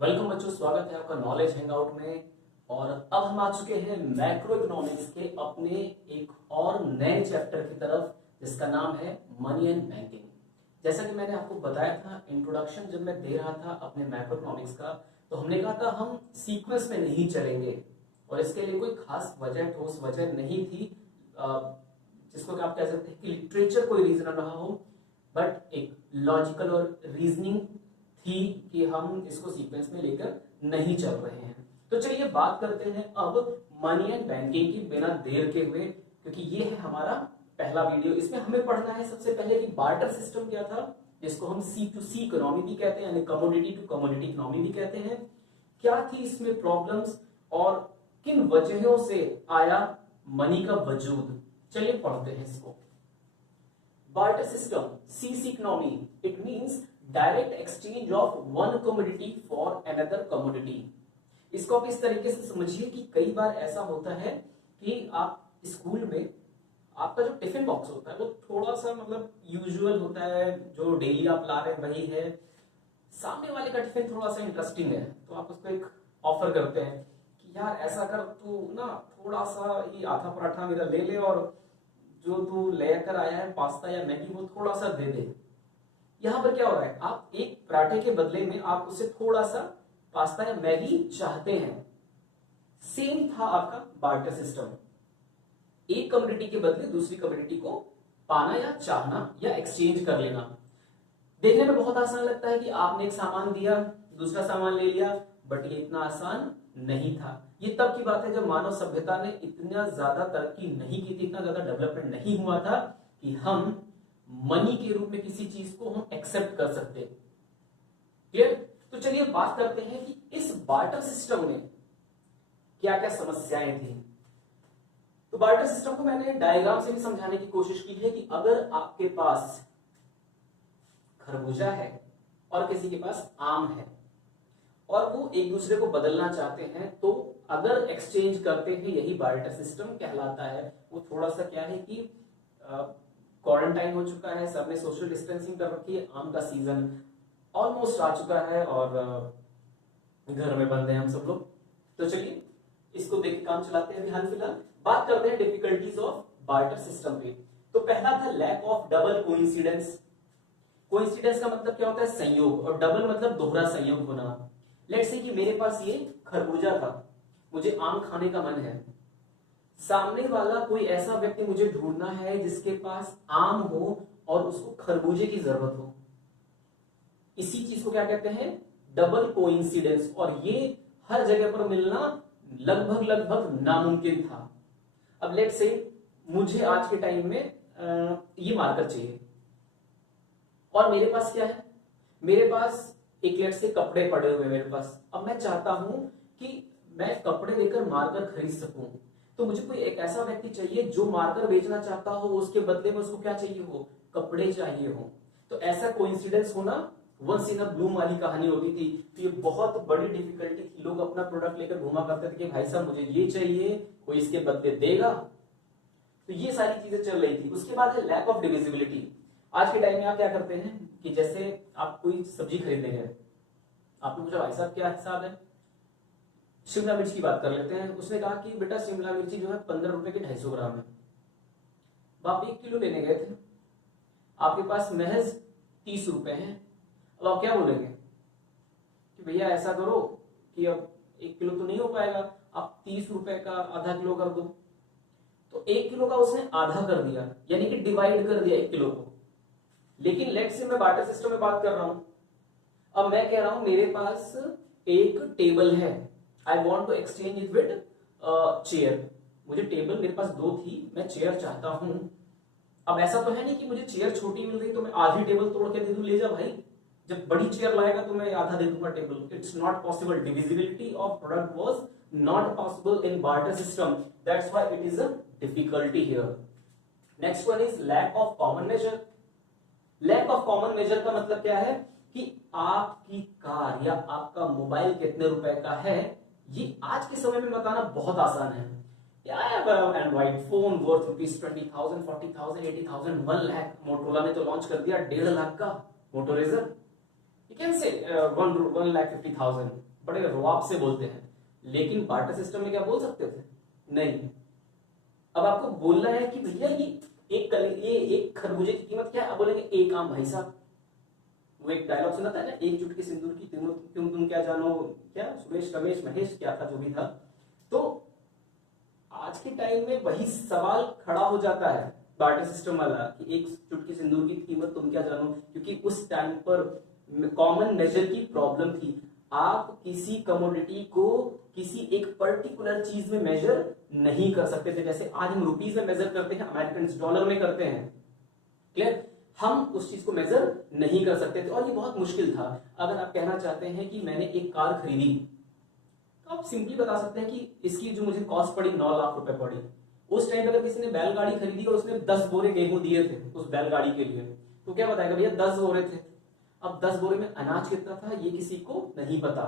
Welcome बच्चों, स्वागत है आपका नॉलेज हैंगआउट में। और अब हम आ चुके हैं मैक्रो इकोनॉमिक्स के अपने एक और नए चैप्टर की तरफ, जिसका नाम है मनी एंड बैंकिंग। जैसा कि मैंने आपको बताया था इंट्रोडक्शन जब मैं दे रहा था अपने मैक्रो इकोनॉमिक्स का, तो हमने कहा था हम सीक्वेंस में नहीं चलेंगे और इसके लिए कोई खास वजह, ठोस वजह नहीं थी, जिसको कि आप कह सकते हैं कि लिटरेचर कोई रीजन रहा हो, बट एक लॉजिकल और रीजनिंग थी कि हम इसको सीक्वेंस में लेकर नहीं चल रहे हैं। तो चलिए बात करते हैं अब मनी एंड बैंकिंग की बिना देर के हुए, क्योंकि ये है हमारा पहला वीडियो। इसमें हमें पढ़ना है सबसे पहले कि बार्टर सिस्टम क्या था, जिसको हम सी टू सी इकोनॉमी भी कहते हैं, यानी कमोडिटी टू कमोडिटी इकोनॉमी भी कहते हैं। क्या थी इसमें प्रॉब्लम्स और किन वजहों से आया मनी का वजूद। चलिए पढ़ते हैं इसको। Barter system, CC economy, it means direct exchange of one commodity for another commodity. इसको आप इस तरीके से समझिए कि कई बार ऐसा होता है कि आप स्कूल में आपका जो टिफिन बॉक्स होता है वो थोड़ा सा मतलब यूजुअल होता है, जो डेली आप ला रहे हैं वही है। सामने वाले का टिफिन थोड़ा सा इंटरेस्टिंग है, तो आप उसको एक ऑफर करते हैं कि यार ऐसा कर, तू ना थोड़ा सा ये आधा पराठा मेरा ले ले और जो तू लेकर आया है पास्ता या मैगी वो थोड़ा सा दे दे। यहां पर क्या हो रहा है, आप एक पराठे के बदले में आप उससे थोड़ा सा पास्ता या मैगी चाहते हैं। सेम था आपका बार्टर सिस्टम, एक कम्युनिटी के बदले दूसरी कम्युनिटी को पाना या चाहना या एक्सचेंज कर लेना। देखने में बहुत आसान लगता है कि आपने एक सामान दिया, दूसरा सामान ले लिया, बट ये इतना आसान नहीं था। ये तब की बात है जब मानव सभ्यता ने इतना ज्यादा तरक्की नहीं की थी, इतना ज्यादा डेवलपमेंट नहीं हुआ था कि हम मनी के रूप में किसी चीज को हम एक्सेप्ट कर सकते। क्लियर? तो चलिए बात करते हैं कि इस बार्टर सिस्टम में क्या क्या समस्याएं थी। तो बार्टर सिस्टम को मैंने डायग्राम से भी समझाने की कोशिश की है कि अगर आपके पास खरबूजा है और किसी के पास आम है और वो एक दूसरे को बदलना चाहते हैं, तो अगर एक्सचेंज करते हैं, यही बार्टर सिस्टम कहलाता है। वो थोड़ा सा क्या है कि क्वारंटाइन हो चुका है, सबने सोशल डिस्टेंसिंग कर रखी है, आम का सीजन ऑलमोस्ट आ चुका है और घर में बंद हैं हम सब लोग। तो चलिए इसको देख के काम चलाते हैं। अभी हाल फिलहाल बात करते हैं डिफिकल्टीज ऑफ बार्टर सिस्टम पे। तो पहला था lack of double coincidence. Coincidence का मतलब क्या होता है, संयोग, और डबल मतलब दोहरा संयोग होना। लेट्स से कि मेरे पास ये खरबूजा था, मुझे आम खाने का मन है, सामने वाला कोई ऐसा व्यक्ति मुझे ढूंढना है जिसके पास आम हो और उसको खरबूजे की जरूरत हो। इसी चीज को क्या कहते हैं, डबल कोइंसिडेंस। और ये हर जगह पर मिलना लगभग लगभग नामुमकिन था। अब लेट्स से मुझे आज के टाइम में ये मार्कर चाहिए और मेरे पास क्या है, मेरे पास एक लेट्स से कपड़े पड़े हुए मेरे पास। अब मैं चाहता हूं कि मैं कपड़े लेकर मार्कर खरीद सकूं, तो मुझे कोई एक ऐसा व्यक्ति चाहिए जो मार्कर बेचना चाहता हो, उसके बदले में उसको क्या चाहिए हो, कपड़े चाहिए हो। तो ऐसा कोइंसिडेंस होना वंस इन अ ब्लूम वाली कहानी होती थी। तो ये बहुत बड़ी डिफिकल्टी थी, लोग अपना प्रोडक्ट लेकर घुमा करते थे कि भाई साहब मुझे ये चाहिए, कोई इसके बदले देगा। तो ये सारी चीजें चल रही थी। उसके बाद है लैक ऑफ डिविजिबिलिटी। आज के टाइम में आप क्या करते हैं कि जैसे आप कोई सब्जी खरीदने गए, आपने पूछा भाई साहब क्या हिसाब है, शिमला मिर्च की बात कर लेते हैं। उसने कहा कि बेटा शिमला मिर्ची जो है 15 रुपए की 250 ग्राम है। आप 1 किलो लेने गए थे, आपके पास महज 30 रुपए हैं। अब आप क्या बोलेंगे कि भैया ऐसा करो कि अब 1 किलो तो नहीं हो पाएगा, आप 30 रुपए का आधा किलो कर दो। तो 1 किलो का उसने आधा कर दिया, यानी कि डिवाइड कर दिया 1 किलो को। लेकिन लेट्स से मैं बार्टर सिस्टम में बात कर रहा हूं। अब मैं कह रहा हूं मेरे पास एक टेबल है, I want to exchange it with chair. मुझे टेबल मेरे पास 2 थी, मैं चेयर चाहता हूं। अब ऐसा तो है नहीं कि मुझे चेयर छोटी मिल रही तो मैं आधी टेबल तोड़ के दे दूं, ले जा भाई, जब बड़ी चेयर लाएगा तो मैं आधा दे दूंगा table. It's not possible. Divisibility of product was not possible in barter system, that's why it is a difficulty here. Next one is lack of common measure. Lack of common measure का मतलब क्या है कि आपकी car या आपका mobile कितने रुपए का है, ये आज के समय में बताना बहुत आसान है। Android phone worth ₹20,000, 40,000, 80,000, 1 lakh. Motorola ने तो लॉन्च कर दिया 1.5 लाख का मोटोरेजर। You can say 1,50,000. बड़े रुआब से बोलते हैं, लेकिन बार्टर सिस्टम में क्या बोल सकते थे? नहीं। अब आपको बोलना है कि भैया ये एक खरबूजे की कीमत क्या है, आप बोलेंगे एक आम। भाई साहब, वो एक डायलॉग सुना था ना, एक चुटकी सिंदूर की तुम क्या जानो, क्या सुरेश रमेश महेश क्या था जो भी था। तो आज के टाइम में वही सवाल खड़ा हो जाता है बार्टर सिस्टम वाला कि एक चुटकी सिंदूर की कीमत तुम क्या जानो, क्योंकि उस टाइम पर कॉमन मेजर की प्रॉब्लम थी। आप किसी कमोडिटी को किसी एक पर्टिकुलर चीज में मेजर नहीं कर सकते थे। जैसे आज हम रुपीज में मेजर करते हैं, अमेरिकन डॉलर में करते हैं, क्लियर? हम उस चीज को मेजर नहीं कर सकते थे और ये बहुत मुश्किल था। अगर आप कहना चाहते हैं कि मैंने एक कार खरीदी, तो आप सिंपली बता सकते हैं कि इसकी जो मुझे कॉस्ट पड़ी 9 लाख रुपए पड़ी। उस टाइम पे अगर किसी ने बैलगाड़ी खरीदी और उसने 10 बोरे गेहूं दिए थे उस बैलगाड़ी के लिए, तो क्या बताएगा भैया 10 बोरे थे। अब 10 बोरे में अनाज कितना था ये किसी को नहीं पता।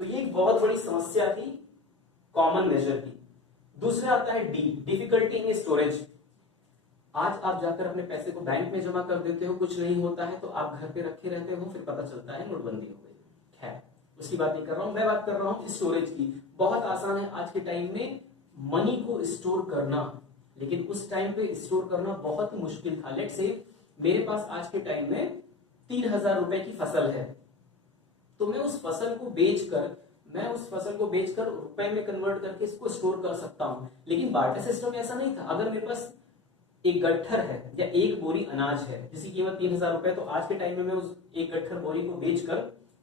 तो ये एक बहुत बड़ी समस्या थी कॉमन मेजर की। दूसरा आता है डी, डिफिकल्टी इन स्टोरेज। आज आप जाकर अपने पैसे को बैंक में जमा कर देते हो, कुछ नहीं होता है तो आप घर पे रखे रहते हो, फिर पता चलता है नोटबंदी हो गई। खैर, उसकी बात नहीं कर रहा हूं, मैं बात कर रहा हूं स्टोरेज की। बहुत आसान है आज के टाइम में मनी को स्टोर करना, लेकिन उस टाइम पे स्टोर करना बहुत मुश्किल था। लेट्स से मेरे पास आज के टाइम में 3,000 रुपए की फसल है, तो मैं उस फसल को बेचकर रुपए में कन्वर्ट करके इसको स्टोर कर सकता हूं। लेकिन बार्टर सिस्टम में ऐसा नहीं था। अगर मेरे पास एक गट्ठर है या एक बोरी अनाज है जिसकी कीमत 3,000 रुपए, तो आज के टाइम में मैं उस एक गट्ठर बोरी को बेचकर,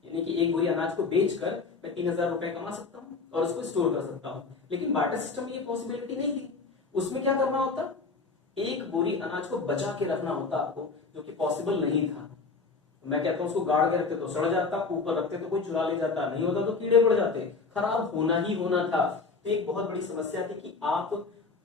यानी कि एक बोरी अनाज को बेचकर मैं 3,000 रुपए कमा सकता हूं और उसको स्टोर कर सकता हूं। लेकिन बार्टर सिस्टम में ये पॉसिबिलिटी नहीं थी। उसमें क्या करना होता, एक बोरी अनाज को बचा के रखना होता आपको, जो कि पॉसिबल नहीं था। मैं कहता हूं उसको गाड़ के रखते तो सड़ जाता, ऊपर रखते तो कोई चुरा ले जाता, नहीं होता तो कीड़े पड़ जाते, खराब होना ही होना था। तो एक बहुत बड़ी समस्या थी कि आप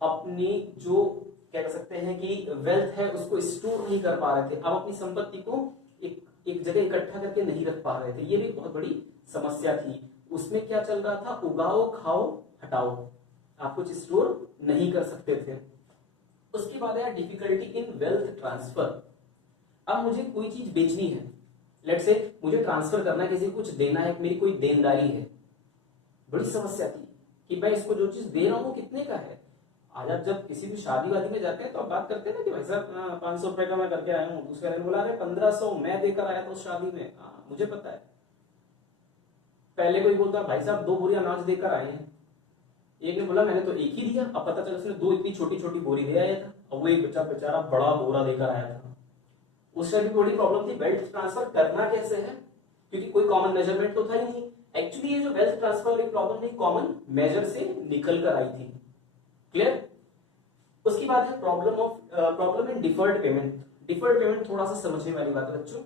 अपनी जो क्या कह सकते हैं कि वेल्थ है उसको स्टोर नहीं कर पा रहे थे, आप अपनी संपत्ति को एक जगह इकट्ठा करके नहीं रख पा रहे थे। ये भी बहुत बड़ी समस्या थी। उसमें क्या चल रहा था, उगाओ खाओ हटाओ, आप कुछ स्टोर नहीं कर सकते थे। उसके बाद आया डिफिकल्टी इन वेल्थ ट्रांसफर। अब मुझे कोई चीज बेचनी है, लेट्स से मुझे ट्रांसफर करना है, किसी को कुछ देना है, मेरी कोई देनदारी है। बड़ी समस्या थी कि मैं इसको जो चीज दे रहा हूं कितने का है। आज आप जब किसी भी शादी वादी में जाते हैं तो आप बात करते हैं ना कि भाई साहब 500 रुपए का मैं करके आया हूँ, दूसरे ने बोला रहे 1500 मैं देकर आया था उस शादी में। मुझे पता है। पहले कोई बोलता भाई साहब 2 बोरी अनाज देकर आए हैं, एक ने बोला मैंने तो एक ही दिया, अब पता चला उसने 2 इतनी छोटी छोटी बोरी दे आया था, और वो एक बच्चा बेचारा बड़ा बोरा देकर आया था। उस टाइम भी बड़ी प्रॉब्लम थी, वेल्थ ट्रांसफर करना कैसे है, क्योंकि कोई कॉमन मेजरमेंट तो था ही नहीं। एक्चुअली ये जो वेल्थ ट्रांसफर वाली प्रॉब्लम नहीं, कॉमन मेजर से निकल कर आई थी। क्लियर? उसके बाद है problem in deferred payment. Deferred payment थोड़ा सा समझने वाली बात है बच्चों।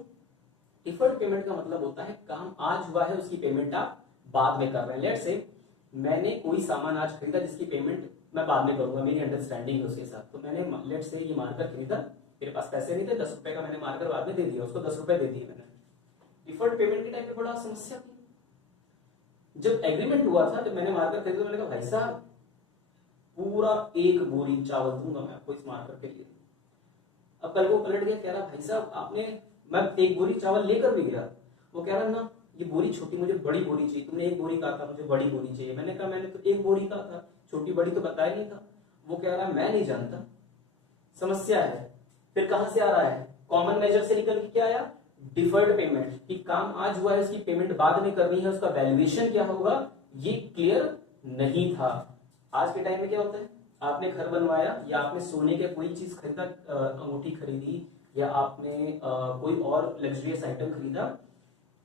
डिफर्ड पेमेंट का मतलब होता है काम आज हुआ है उसकी पेमेंट आप बाद में कर रहे हैं। लेट्स से मैंने कोई सामान आज खरीदा जिसकी पेमेंट मैं बाद में करूंगा, मेरी अंडरस्टैंडिंग है उसके साथ। तो मैंने लेट्स से ये मार्कर खरीदा, मेरे पास पैसे नहीं थे, 10 रुपए का मैंने मार्कर बाद में दे दिया, उसको 10 रुपए दे दिए मैंने। डिफर्ड पेमेंट के टाइम पे बड़ा समस्या थी। जब एग्रीमेंट हुआ था, जब मैंने मार्कर खरीदा, मैंने कहा भाई साहब पूरा 1 बोरी चावल दूंगा मैं आपको इस मार्कर के लिए। अब कल वो पलट गया, कह रहा भाई साहब आपने, मैं 1 बोरी चावल लेकर भी गया, वो कह रहा ना ये बोरी छोटी, मुझे बड़ी बोरी चाहिए, तुमने 1 बोरी कहा था, मुझे बड़ी बोरी चाहिए। मैंने कहा मैंने तो 1 बोरी कहा था, छोटी बड़ी तो बताया नहीं था। वो कह रहा मैं नहीं जानता। समस्या है। फिर कहां से आ रहा है, कॉमन मेजर से निकल के क्या आया, डिफर्ड पेमेंट, कि काम आज हुआ है उसकी पेमेंट बाद में करनी है, उसका वैल्यूएशन क्या होगा ये क्लियर नहीं था। आज के टाइम में क्या होता है, आपने घर बनवाया या आपने सोने के कोई चीज खरीदा, अंगूठी खरीदी या आपने कोई और लग्जरियस आइटम खरीदा,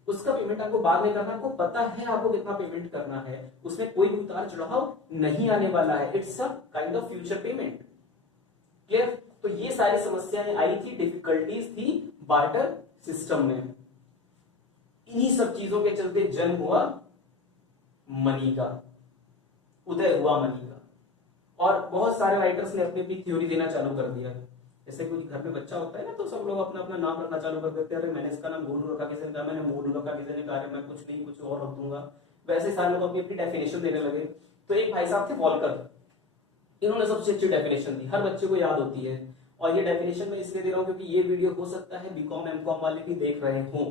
उसका पेमेंट आपको बाद में करना, आपको पता है आपको कितना पेमेंट करना है, उसमें कोई भी उतार चढ़ाव नहीं आने वाला है। It's a kind of future payment. Clear? तो ये सारी समस्याएं आई थी, डिफिकल्टीज थी बार्टर सिस्टम में। इन्हीं सब चीजों के चलते जन्म हुआ मनी का, उदय हुआ मनी का। और बहुत सारे राइटर्स ने अपनी अपनी थ्योरी देना चालू कर दिया। जैसे कोई घर में बच्चा होता है ना, तो सब लोग अपना अपना नाम रखना चालू कर देते हैं। अरे मैंने इसका नाम गोलू रखा, किसी ने कहा मैंने मोलू रखा, किसी ने कहा मैं कुछ नहीं कुछ और रख दूंगा। वैसे सारे लोग अपनी अपनी डेफिनेशन देने लगे। तो एक भाई साहब थे वॉल्कर, इन्होंने सबसे अच्छी डेफिनेशन दी, हर बच्चे को याद होती है। और ये डेफिनेशन मैं इसलिए दे रहा हूं क्योंकि ये वीडियो हो सकता है बीकॉम एमकॉम वाले भी देख रहे हों।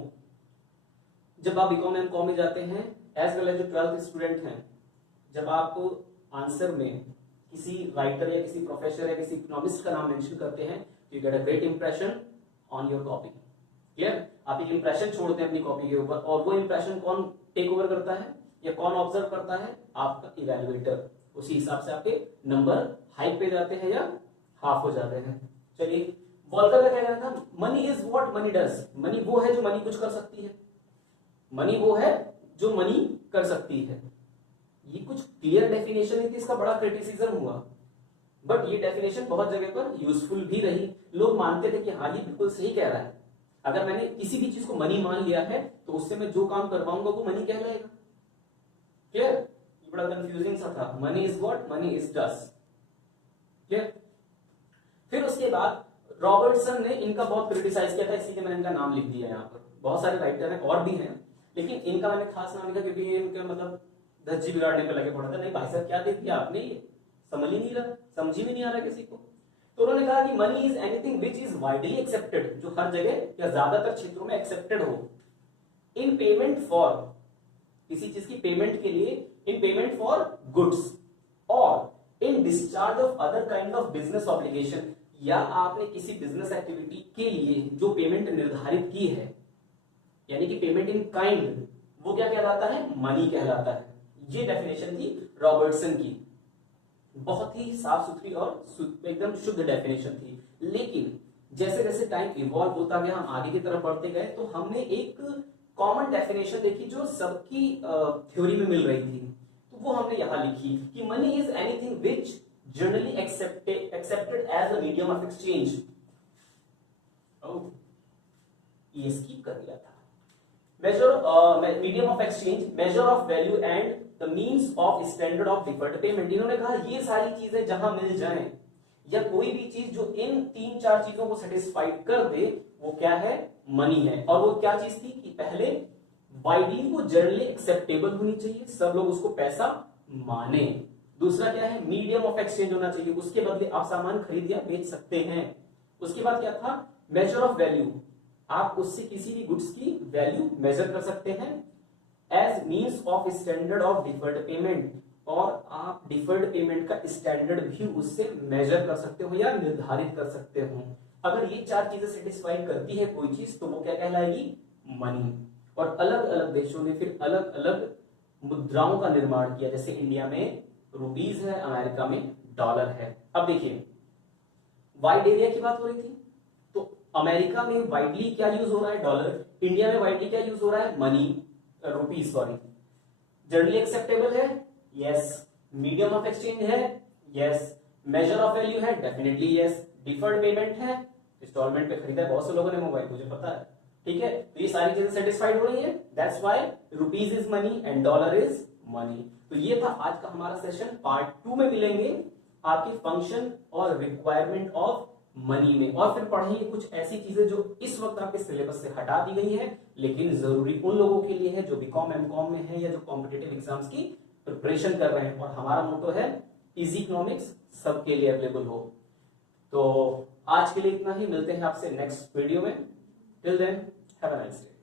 जब आप बीकॉम एम कॉम में जाते हैं एज वेल एज जो 12th स्टूडेंट हैं, जब आप आंसर में किसी राइटर या किसी प्रोफेसर या किसी इकोनॉमिस्ट का नाम मेंशन करते हैं, you get a great impression on your copy. Clear? आप एक इंप्रेशन छोड़ते हैं अपनी कॉपी के ऊपर, और वो इंप्रेशन कौन टेक ओवर करता है या कौन ऑब्जर्व करता है? आपका इवैल्यूएटर। उसी हिसाब से आपके नंबर हाई पे जाते हैं या हाफ हो जाते हैं। चलिए, वॉल्कर का क्या कहना था? Money is what money does. Money वो है जो मनी कुछ कर सकती है। मनी वो है जो मनी कर सकती है। ये कुछ क्लियर डेफिनेशन नहीं थी, इसका बड़ा क्रिटिसिज्म हुआ, बट ये डेफिनेशन बहुत जगह पर यूजफुल भी रही। लोग मानते थे कि हाँ ये बिल्कुल सही कह रहा है, अगर मैंने किसी भी चीज को मनी मान लिया है तो उससे मैं जो काम करवाऊंगा वो मनी कहलाएगा। क्लियर? ये बड़ा कंफ्यूजिंग सा था। Money is what money is does. Clear? फिर उसके बाद रॉबर्टसन ने इनका बहुत क्रिटिसाइज किया था, इसीलिए मैंने इनका नाम लिख दिया यहाँ पर। बहुत सारे राइटर हैं और भी हैं, लेकिन इनका मैंने खास नाम लिखा क्योंकि ये इनका मतलब धज्जी बिगाड़ने पे लगे पड़ा था। नहीं भाई साहब क्या दे दिया आपने, ये समझ ही नहीं रहा, समझ ही में नहीं आ रहा किसी को। तो उन्होंने कहा कि money is anything which is widely accepted, जो हर जगह या ज्यादातर क्षेत्रों में एक्सेप्टेड हो, इन पेमेंट फॉर, किसी चीज की पेमेंट के लिए, इन पेमेंट फॉर गुड्स और इन discharge of other kind of business obligation, या आपने किसी बिजनेस एक्टिविटी के लिए जो पेमेंट निर्धारित की है, यानी कि पेमेंट इन काइंड, वो क्या कहलाता है? मनी कहलाता है। ये डेफिनेशन थी रॉबर्टसन की, बहुत ही साफ सुथरी और एकदम शुद्ध डेफिनेशन थी। लेकिन जैसे जैसे टाइम इवॉल्व होता गया, हम आगे की तरफ बढ़ते गए, तो हमने एक कॉमन डेफिनेशन देखी जो सबकी थ्योरी में मिल रही थी। तो वो हमने यहां लिखी कि money is anything which generally accepted as a medium of exchange। ये स्किप कर दिया था। Measure medium of exchange, measure of value and the means of standard of deferred payment. इन्होंने कहा ये सारी चीजें जहां मिल जाएं, या कोई भी चीज जो इन 3-4 चीजों को सेटिस्फाइड कर दे, वो क्या है? मनी है। और वो क्या चीज थी कि पहले वाइडली वो जनरली एक्सेप्टेबल होनी चाहिए, सब लोग उसको पैसा माने। दूसरा क्या है? मीडियम ऑफ एक्सचेंज होना चाहिए, उसके बदले आप सामान खरीद या बेच सकते हैं। उसके बाद क्या था? मेजर ऑफ वैल्यू, आप उससे किसी भी गुड्स की वैल्यू मेजर कर सकते हैं। As means of standard of deferred payment, और आप डिफर्ड पेमेंट का स्टैंडर्ड भी उससे मेजर कर सकते हो या निर्धारित कर सकते हो। अगर ये 4 चीजें सेटिस्फाई करती है कोई चीज, तो वो क्या कहलाएगी? मनी। और अलग अलग देशों ने फिर अलग अलग मुद्राओं का निर्माण किया, जैसे इंडिया में रुपीज है, अमेरिका में डॉलर है। अब देखिए, वाइड एरिया की बात हो रही थी, तो अमेरिका में वाइडली क्या यूज हो रहा है? डॉलर। इंडिया में वाइडली क्या यूज हो रहा है? Money, rupees sorry. Generally acceptable है? यस। मीडियम ऑफ एक्सचेंज है? यस। मेजर ऑफ वैल्यू है? Definitely yes. डिफर्ड पेमेंट है? इंस्टॉलमेंट पे खरीदा है बहुत से लोगों ने मोबाइल, मुझे पता है। ठीक है, तो ये सारी चीजें सेटिस्फाइड हो रही है, that's why rupees is money and dollar is money. तो ये था आज का हमारा सेशन। पार्ट 2 में मिलेंगे आपके फंक्शन और रिक्वायरमेंट ऑफ मनी में, और फिर पढ़ेंगे कुछ ऐसी चीजें जो इस वक्त आपके सिलेबस से हटा दी गई है, लेकिन जरूरी उन लोगों के लिए है जो बीकॉम एमकॉम में है या जो कॉम्पिटिटिव एग्जाम्स की प्रिपरेशन कर रहे हैं। और हमारा मोटो है इजी इकोनॉमिक्स सबके लिए अवेलेबल हो। तो आज के लिए इतना ही, मिलते हैं आपसे नेक्स्ट वीडियो में। Till then have a nice day.